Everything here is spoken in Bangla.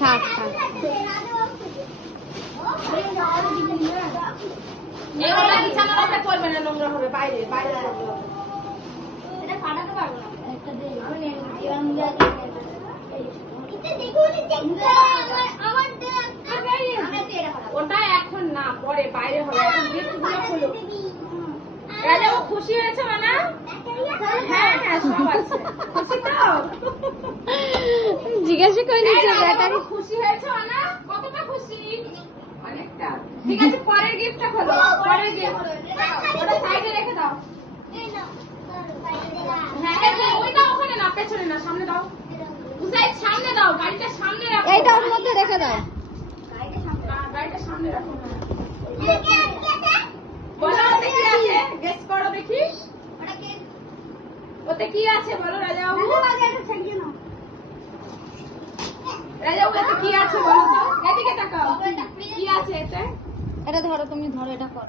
থাক থাক নোংরা হবে বাইরে বাইরে ওটা এখন না পরে বাইরে হবে রাজা ও খুশি হয়েছে মানা? হ্যাঁ হ্যাঁ সব আছে খুশি তো জিজ্ঞাসা করে নিচ্ছে ব্যাটারি খুশি হয়েছে মানা? কতটা খুশি? অনেকটা। ঠিক আছে পরের গিফটটা খোলো পরের গিফট ওটা সাইডে রেখে দাও হ্যাঁ হ্যাঁ ওইটা ওখানে না পেছনে না সামনে দাও উসাইড সামনে দাও গাড়িটা সামনে রাখো এইটা ওর মধ্যে রেখে দাও গাড়িটা সামনে রাখো বলো ওতে কি আছে গেস করো দেখি ওতে কি আছে বলো রাজা বাবু রাজা বাবু এতে কি আছে বলো তো এদিকে তাকাও কি আছে এতে এটা ধরো তুমি ধরো এটা করো